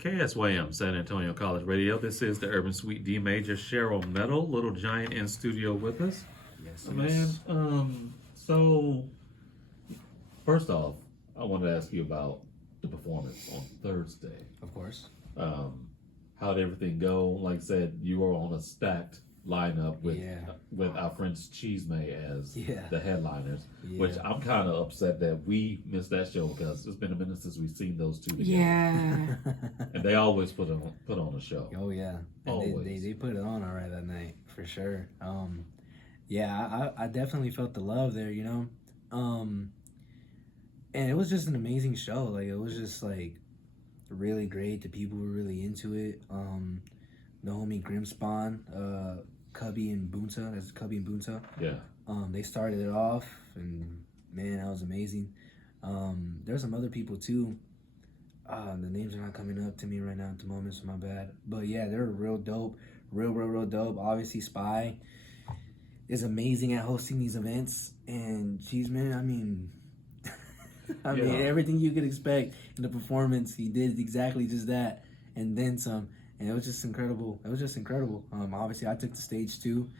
KSYM, San Antonio College Radio. This is the Urban Suite D Major. Cheryl Metal, Little Giant in studio with us. Yes, Man, yes. so first off, I wanted to ask you about the performance on Thursday. Of course. How did everything go? Like I said, you were on a stacked lineup with Yeah. our friends Cheesemay as Yeah. the headliners, Yeah. which I'm kind of upset that we missed that show because it's been a minute since we've seen those two together. Yeah. And they always put on a show. Oh yeah. And Always. they put it on all right that night for sure. Yeah, I definitely felt the love there, you know. And it was just an amazing show. Like it was just like really great. The people were really into it. The homie Grimspawn, Cubby and Bunta, that's Cubby and Bunta. Yeah. They started it off, and man, that was amazing. There's some other people too. The names are not coming up to me right now at the moment, so my bad. But yeah, they're real dope, real dope. Obviously, Spy is amazing at hosting these events, and Cheeseman, I mean, everything you could expect in the performance, he did exactly just that, and then some. And it was just incredible. Obviously, I took the stage too,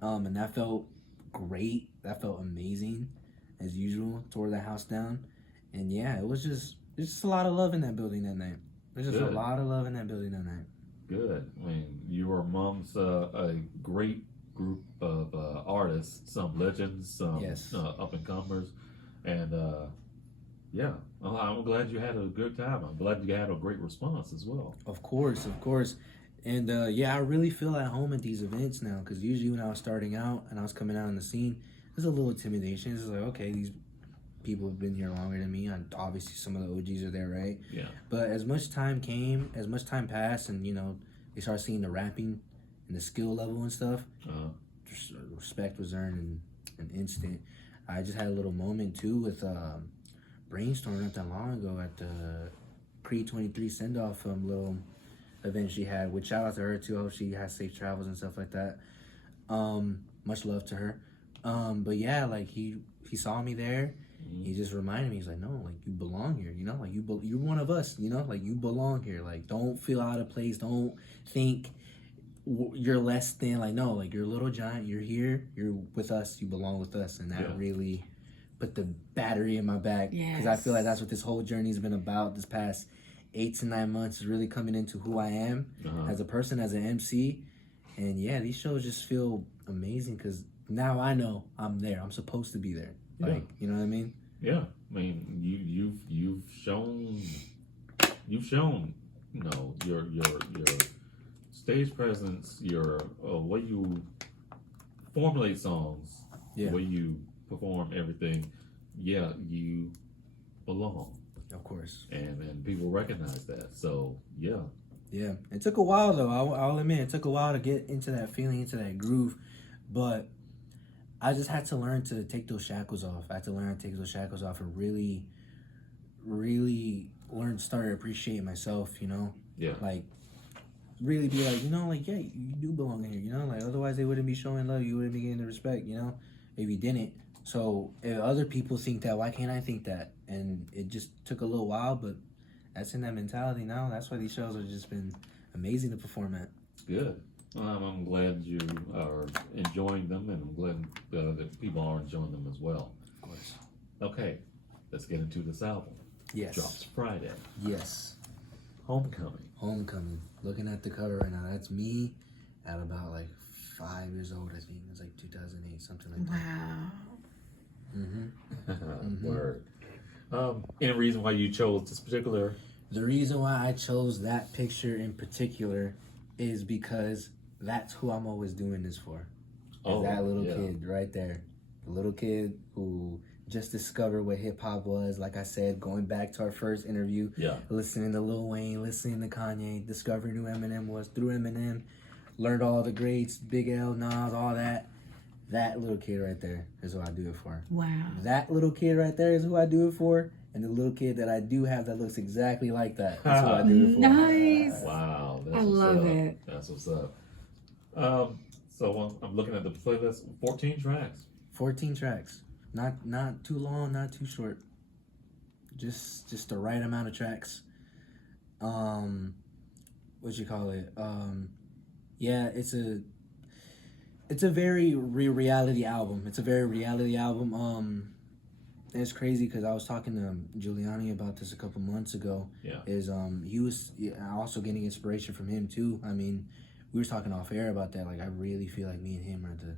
and that felt great. That felt amazing, as usual. Tore the house down, and yeah, it was just a lot of love in that building that night. There's just Good. a lot of love in that building that night. Good. I mean, you were amongst a great group of artists, some legends, some Yes. up and comers, and yeah, well, I'm glad you had a good time. I'm glad you had a great response as well. Of course. And yeah, I really feel at home at these events now, because usually when I was starting out and I was coming out on the scene, there's a little intimidation. It's like, okay, these people have been here longer than me, and obviously some of the OGs are there, right? Yeah. But as much time passed, and you know, they started seeing the rapping and the skill level and stuff, just respect was earned in an instant. I just had a little moment too with Brainstorm not that long ago at the Creed 23 send-off little event she had, which shout out to her too. I hope she has safe travels and stuff like that. Much love to her. But yeah, like he saw me there. He just reminded me, he's like, no, like you belong here, you know, like you're one of us, you know, like you belong here. Like don't feel out of place. Don't think you're less than. Like no, like you're a Little Giant. You're here. You're with us. You belong with us, and that really put the battery in my back, because I feel like that's what this whole journey's been about. This past 8 to 9 months is really coming into who I am as a person, as an MC. And yeah, these shows just feel amazing because now I know I'm there. I'm supposed to be there. Like, you know what I mean? Yeah. I mean, you've shown, you know, your stage presence, your way you formulate songs, the way you perform everything. Yeah, you belong. Of course. And people recognize that. So yeah. Yeah. It took a while though. I'll admit it took a while to get into that feeling, into that groove. But I just had to learn to take those shackles off. I had to learn to take those shackles off and really, really learn to start to appreciate myself, you know? Yeah. Like, really be like, you know, like, yeah, you do belong here, you know? Like, otherwise they wouldn't be showing love. You wouldn't be getting the respect, you know? If you didn't. So, if other people think that, why can't I think that? And it just took a little while, but that's in that mentality now. That's why these shows have just been amazing to perform at. Good. I'm glad you are enjoying them, and I'm glad that people are enjoying them as well. Of course. Okay, let's get into this album. Yes. Drops Friday. Yes. Homecoming. Looking at the cover right now, that's me at about like 5 years old, I think. It was like 2008, something like that. Wow. Word. Any reason why you chose this particular? The reason why I chose that picture in particular is because that's who I'm always doing this for. Is that little kid right there. The little kid who just discovered what hip hop was. Like I said, going back to our first interview, listening to Lil Wayne, listening to Kanye, discovering who Eminem was through Eminem, learned all the greats, Big L, Nas, all that. That little kid right there is who I do it for. Wow. That little kid right there is who I do it for. And the little kid that I do have that looks exactly like that. That's who I do it for. Nice. Wow. That's I love it. That's what's up. So I'm looking at the playlist. 14 tracks. 14 tracks. Not too long, not too short. Just the right amount of tracks. what you call it? Yeah, it's a very reality album. It's a very reality album. And it's crazy because I was talking to Giuliani about this a couple months ago. Yeah. He was also getting inspiration from him too. I mean, we were talking off air about that. Like, I really feel like me and him are the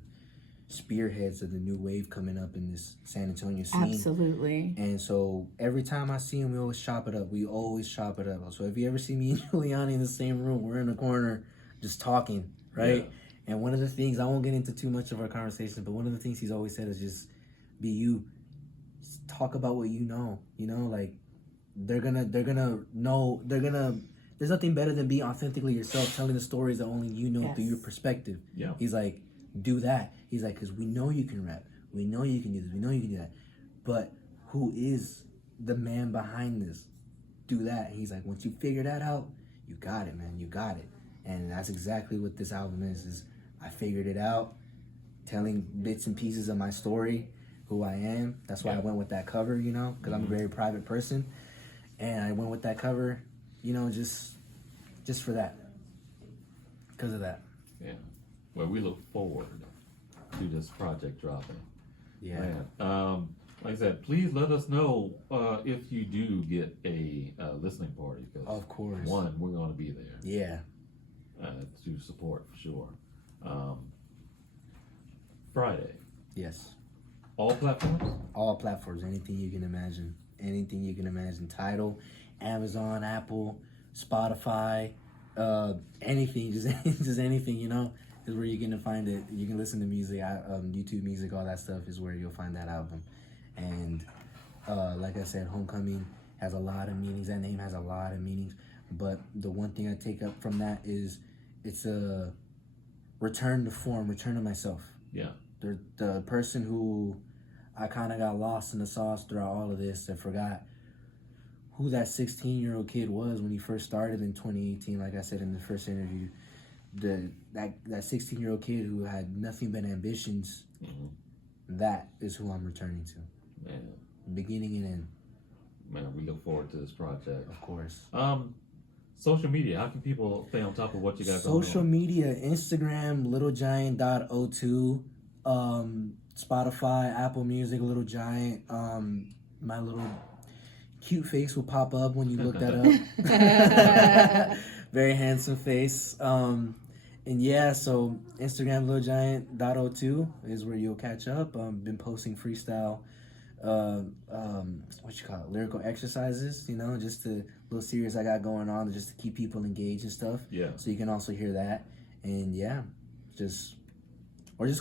spearheads of the new wave coming up in this San Antonio scene. Absolutely. And so every time I see him, we always chop it up. So if you ever see me and Giuliani in the same room, we're in the corner just talking, right? Yeah. And one of the things, I won't get into too much of our conversation, but one of the things he's always said is just be you. Just talk about what you know. You know, like they're gonna know, there's nothing better than being authentically yourself, telling the stories that only you know through your perspective. Yeah. He's like, do that. He's like, because we know you can rap. We know you can do this. We know you can do that. But who is the man behind this? Do that. And he's like, once you figure that out, you got it, man. You got it. And that's exactly what this album is I figured it out, telling bits and pieces of my story, who I am. That's why I went with that cover, you know, because I'm a very private person. And I went with that cover, you know, just for that. Because of that. Yeah. Well, we look forward to this project dropping. Yeah. Man. Like I said, please let us know if you do get a listening party. Cause of course. One, we're going to be there. Yeah. To support for sure. Friday. Yes. All platforms? All platforms. Anything you can imagine. Anything you can imagine. Tidal, Amazon, Apple, Spotify, anything. Just anything, you know, is where you're going to find it. You can listen to music, YouTube music, all that stuff is where you'll find that album. And like I said, Homecoming has a lot of meanings. That name has a lot of meanings. But the one thing I take up from that is it's a return to form, return to myself. Yeah. The person who I kind of got lost in the sauce throughout all of this and forgot who that 16-year-old kid was when he first started in 2018. Like I said in the first interview, that 16-year-old kid who had nothing but ambitions. Mm-hmm. That is who I'm returning to. Man. Beginning and end. Man, we look forward to this project. Of course. Social media, how can people stay on top of what you got going on? Social media, Instagram, littlegiant.02, Spotify, Apple Music, Little Giant. My little cute face will pop up when you look that up. Very handsome face. And yeah, so Instagram, littlegiant.02 is where you'll catch up. Been posting freestyle, lyrical exercises, you know, just a little series I got going on just to keep people engaged and stuff. Yeah. So you can also hear that. And yeah, just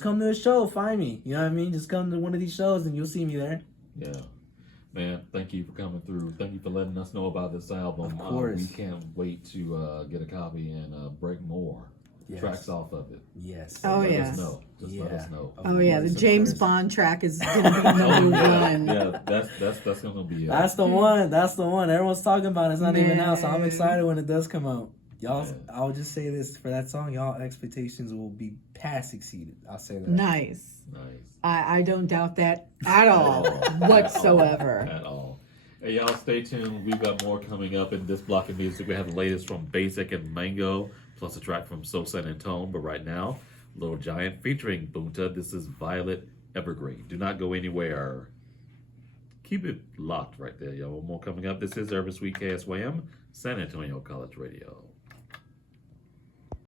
come to the show, find me. You know what I mean? Just come to one of these shows and you'll see me there. Yeah. Man, thank you for coming through. Thank you for letting us know about this album. Of course. We can't wait to get a copy and break more tracks off of it. Yes. Let us know. Let us know. The James Bond track is going to be number one. Yeah, that's going to be That's the one. That's the one. Everyone's talking about it. It's not even out, so I'm excited when it does come out. Y'all, I'll just say this for that song, y'all expectations will be past exceeded. I'll say that. Nice. I don't doubt that at all, whatsoever. At all. Hey, y'all, stay tuned. We've got more coming up in this block of music. We have the latest from Basic and Mango, plus a track from So San Antone. But right now, Little Giant featuring Bunta. This is Violet Evergreen. Do not go anywhere. Keep it locked right there, y'all. More coming up. This is Urban Sweet KSYM, San Antonio College Radio.